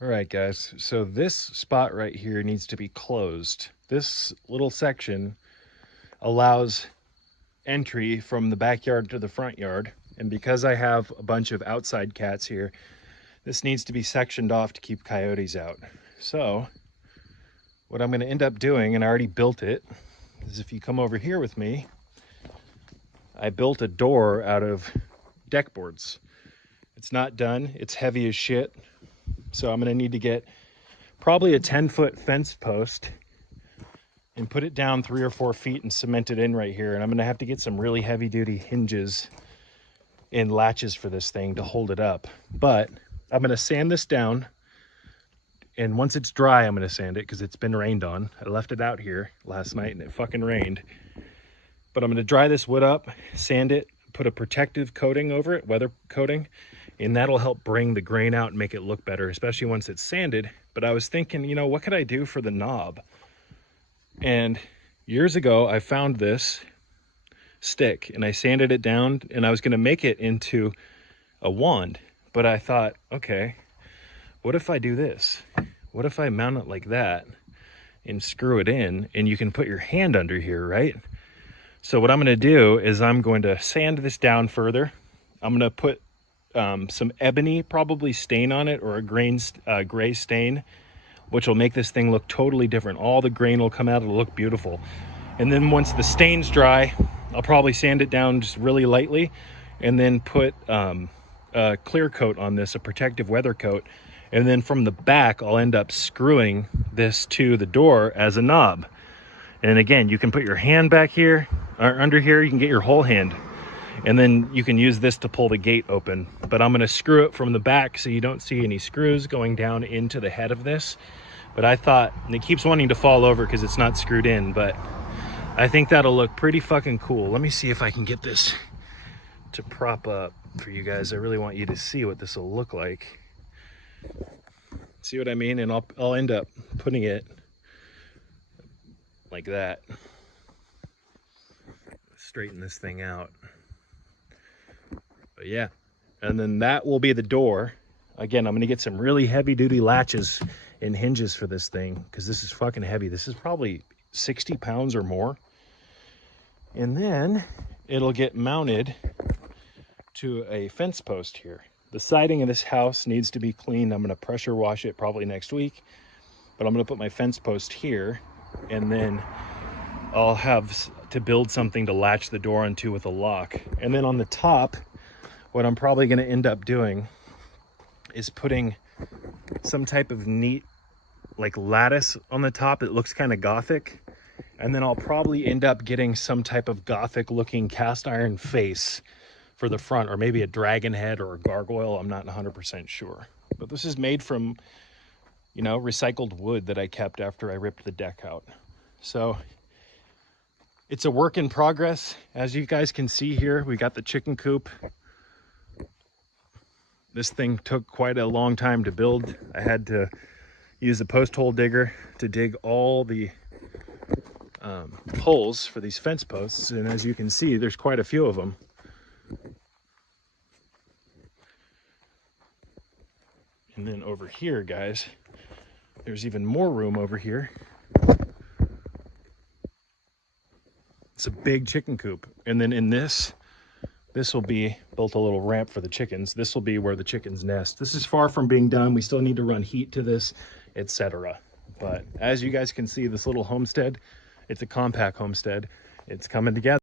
All right, guys, so this spot right here needs to be closed. This little section allows entry from the backyard to the front yard. And because I have a bunch of outside cats here, this needs to be sectioned off to keep coyotes out. So what I'm going to end up doing, and I already built it, is if you come over here with me, I built a door out of deck boards. It's not done. It's heavy as shit. So I'm going to need to get probably a 10-foot fence post and put it down 3 or 4 feet and cement it in right here. And I'm going to have to get some really heavy duty hinges and latches for this thing to hold it up. But I'm going to sand this down. And once it's dry, I'm going to sand it because it's been rained on. I left it out here last night and it fucking rained. But I'm going to dry this wood up, sand it, put a protective coating over it, weather coating, and that'll help bring the grain out and make it look better, especially once it's sanded. But I was thinking, you know, what could I do for the knob? And years ago, I found this stick and I sanded it down and I was going to make it into a wand. But I thought, okay, what if I do this? What if I mount it like that and screw it in, and you can put your hand under here, right? So what I'm going to do is I'm going to sand this down further. I'm going to put some ebony probably stain on it, or a gray stain, which will make this thing look totally different. All the grain will come out, it'll look beautiful. And then once the stain's dry, I'll probably sand it down just really lightly and then put a clear coat on this, a protective weather coat. And then from the back, I'll end up screwing this to the door as a knob. And again, you can put your hand back here or under here, you can get your whole hand. And then you can use this to pull the gate open. But I'm going to screw it from the back so you don't see any screws going down into the head of this. But I thought, and it keeps wanting to fall over because it's not screwed in, but I think that'll look pretty fucking cool. Let me see if I can get this to prop up for you guys. I really want you to see what this will look like. See what I mean? And I'll end up putting it like that. Straighten this thing out. But yeah, and then that will be the door. Again, I'm going to get some really heavy duty latches and hinges for this thing because this is fucking heavy. This is probably 60 pounds or more. And then it'll get mounted to a fence post here. The siding of this house needs to be cleaned. I'm going to pressure wash it probably next week, but I'm going to put my fence post here, and then I'll have to build something to latch the door onto with a lock. And then on the top, what I'm probably going to end up doing is putting some type of neat like lattice on the top. It looks kind of Gothic. And then I'll probably end up getting some type of Gothic looking cast iron face for the front, or maybe a dragon head or a gargoyle. I'm not 100% sure. But this is made from, you know, recycled wood that I kept after I ripped the deck out. So it's a work in progress. As you guys can see here, we got the chicken coop. This thing took quite a long time to build. I had to use a post hole digger to dig all the holes for these fence posts. And as you can see, there's quite a few of them. And then over here, guys, there's even more room over here. It's a big chicken coop. And then in this will be built a little ramp for the chickens. This will be where the chickens nest. This is far from being done. We still need to run heat to this, etc. But as you guys can see, this little homestead, it's a compact homestead. It's coming together.